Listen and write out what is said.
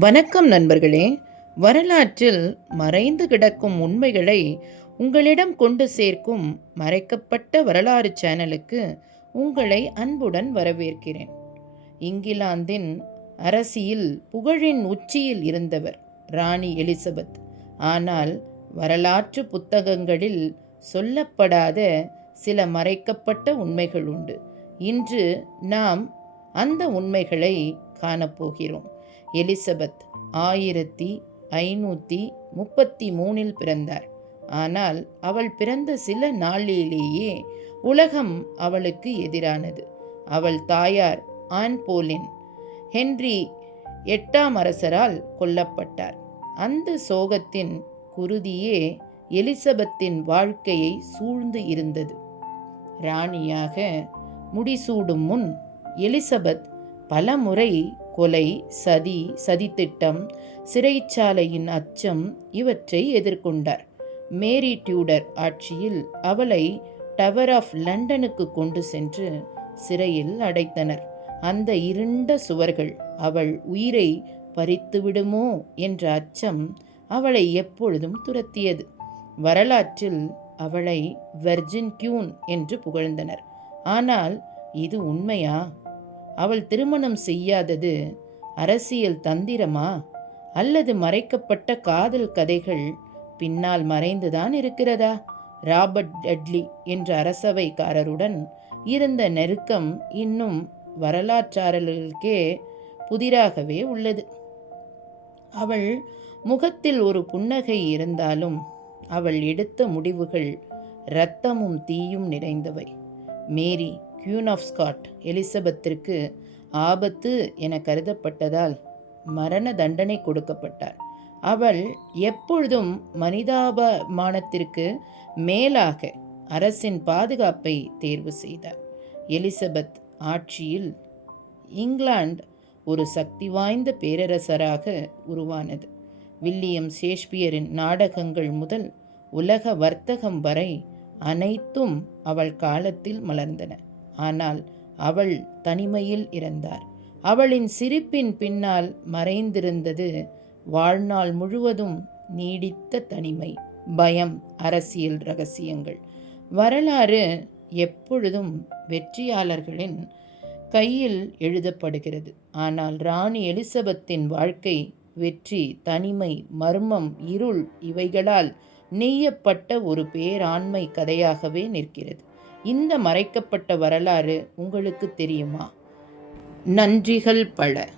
வணக்கம் நண்பர்களே. வரலாற்றில் மறைந்து கிடக்கும் உண்மைகளை உங்களிடம் கொண்டு சேர்க்கும் மறைக்கப்பட்ட வரலாறு சேனலுக்கு உங்களை அன்புடன் வரவேற்கிறேன். இங்கிலாந்தின் அரசியல் புகழின் உச்சியில் இருந்தவர் ராணி எலிசபெத். ஆனால் வரலாற்று புத்தகங்களில் சொல்லப்படாத சில மறைக்கப்பட்ட உண்மைகள் உண்டு. இன்று நாம் அந்த உண்மைகளை காணப்போகிறோம். எலிசபெத் ஆயிரத்தி ஐநூற்றி முப்பத்தி மூணில் பிறந்தார். ஆனால் அவள் பிறந்த சில நாளிலேயே உலகம் அவளுக்கு எதிரானது. அவள் தாயார் ஆன் போலின் ஹென்றி எட்டாம் அரசரால் கொல்லப்பட்டார். அந்த சோகத்தின் குருதியே எலிசபெத்தின் வாழ்க்கையை சூழ்ந்து இருந்தது. ராணியாக முடிசூடும் முன் எலிசபெத் பலமுறை கொலை சதி சதித்திட்டம் சிறைச்சாலையின் அச்சம் இவற்றை எதிர்கொண்டார். மேரி டியூடர் ஆட்சியில் அவளை டவர் ஆஃப் லண்டனுக்கு கொண்டு சென்று சிறையில் அடைத்தனர். அந்த இருண்ட சுவர்கள் அவள் உயிரை பறித்துவிடுமோ என்ற அச்சம் அவளை எப்பொழுதும் துரத்தியது. வரலாற்றில் அவளை வெர்ஜின் கியூன் என்று புகழ்ந்தனர். ஆனால் இது உண்மையா? அவள் திருமணம் செய்யாதது அரசியல் தந்திரமா? அல்லது மறைக்கப்பட்ட காதல் கதைகள் பின்னால் மறைந்துதான் இருக்கிறதா? ராபர்ட் டட்லி என்ற அரசவைக்காரருடன் இருந்த நெருக்கம் இன்னும் வரலாற்றாளர்களுக்கே புதிராகவே உள்ளது. அவள் முகத்தில் ஒரு புன்னகை இருந்தாலும் அவள் எடுத்த முடிவுகள் இரத்தமும் தீயும் நிறைந்தவை. மேரி கியூன் ஆஃப் ஸ்காட் எலிசபெத்திற்கு ஆபத்து என கருதப்பட்டதால் மரண தண்டனை கொடுக்கப்பட்டார். அவள் எப்பொழுதும் மனிதாபமானத்திற்கு மேலாக அரசின் பாதுகாப்பை தேர்வு செய்தார். எலிசபெத் ஆட்சியில் இங்கிலாந்து ஒரு சக்தி வாய்ந்த பேரரசராக உருவானது. வில்லியம் ஷேக்ஸ்பியரின் நாடகங்கள் முதல் உலக வர்த்தகம் வரை அனைத்தும் அவள் காலத்தில் மலர்ந்தன. ஆனால் அவள் தனிமையில் இறந்தார். அவளின் சிரிப்பின் பின்னால் மறைந்திருந்தது வாழ்நாள் முழுவதும் நீடித்த தனிமை பயம் அரசியல் ரகசியங்கள். வரலாறு எப்பொழுதும் வெற்றியாளர்களின் கையில் எழுதப்படுகிறது. ஆனால் ராணி எலிசபெத்தின் வாழ்க்கை வெற்றி தனிமை மர்மம் இருள் இவைகளால் நெய்யப்பட்ட ஒரு பேராண்மை கதையாகவே நிற்கிறது. இந்த மறைக்கப்பட்ட வரலாறு உங்களுக்கு தெரியுமா? நன்றிகள் பல.